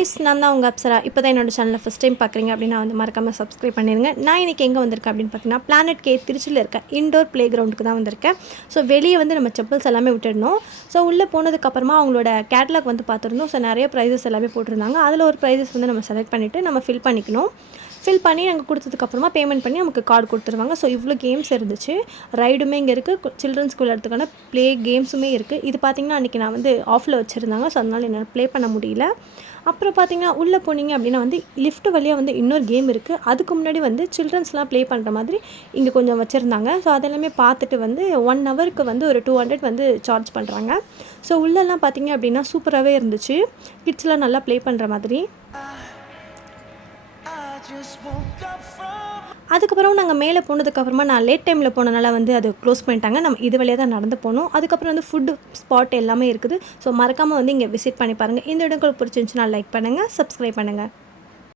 Guys, நான் தான் உங்கள் அப்சரா. இப்போ தான் என்னோட சேனலில் ஃபஸ்ட் டைம் பார்க்குறீங்க அப்படின்னா வந்து மறக்காமல் சப்ஸ்கிரைப் பண்ணிடுங்க. நான் இன்றைக்கி எங்கே வந்திருக்கேன் அப்படின்னு பார்த்தீங்கன்னா, பிளானட் கே திருச்சியில் இருக்க இண்டோர் ப்ளே கிரவுண்டுக்கு தான் வந்திருக்கேன். ஸோ வெளியே வந்து நம்ம செப்பல்ஸ் எல்லாமே விட்டுடணும். ஸோ உள்ளே போனதுக்கப்புறமா அவங்களோட கேட்லாக் வந்து பார்த்துருந்தோம். ஸோ நிறைய ப்ரைஸஸ் எல்லாமே போட்டிருந்தாங்க. அதில் ஒரு ப்ரைஸஸ் வந்து நம்ம செலக்ட் பண்ணிவிட்டு நம்ம ஃபில் பண்ணிக்கணும். ஃபில் பண்ணி நாங்கள் கொடுத்ததுக்கப்புறமா பேமெண்ட் பண்ணி நமக்கு கார்டு கொடுத்துருவாங்க. ஸோ இவ்வளோ கேம்ஸ் இருந்துச்சு. ரைடுமே இங்கே இருக்குது. சில்ட்ரன்ஸ்க்கு விளையாடுறதுக்கான ப்ளே கேம்ஸுமே இருக்குது. இது பார்த்திங்கன்னா அன்றைக்கி நான் வந்து ஆஃபில் வச்சுருந்தாங்க. ஸோ அதனால் என்னால் ப்ளே பண்ண முடியல. அப்புறம் பார்த்திங்கன்னா உள்ளே போனீங்க அப்படின்னா வந்து லிஃப்ட் வழியாக வந்து இன்னொரு கேம் இருக்குது. அதுக்கு முன்னாடி வந்து சில்ட்ரன்ஸ்லாம் ப்ளே பண்ணுற மாதிரி இங்கே கொஞ்சம் வச்சுருந்தாங்க. ஸோ அதெல்லாமே பார்த்துட்டு வந்து 1 ஹவருக்கு வந்து ஒரு 200 வந்து சார்ஜ் பண்ணுறாங்க. ஸோ உள்ளெல்லாம் பார்த்திங்க அப்படின்னா சூப்பராகவே இருந்துச்சு. கிட்ஸ்லாம் நல்லா ப்ளே பண்ணுற மாதிரி. அதுக்கப்புறம் நாங்கள் மேலே போனதுக்கப்புறமா நான் லேட் டைமில் போனனால வந்து அது க்ளோஸ் பண்ணிட்டாங்க. நம்ம இது வழியாக தான் நடந்து போனோம். அதுக்கப்புறம் வந்து ஃபுட்டு ஸ்பாட் எல்லாமே இருக்குது. ஸோ மறக்காமல் வந்து இங்கே விசிட் பண்ணி பாருங்கள். இந்த இடங்கள் பிடிச்சிருந்துச்சுன்னா லைக் பண்ணுங்கள், சப்ஸ்கிரைப் பண்ணுங்கள்.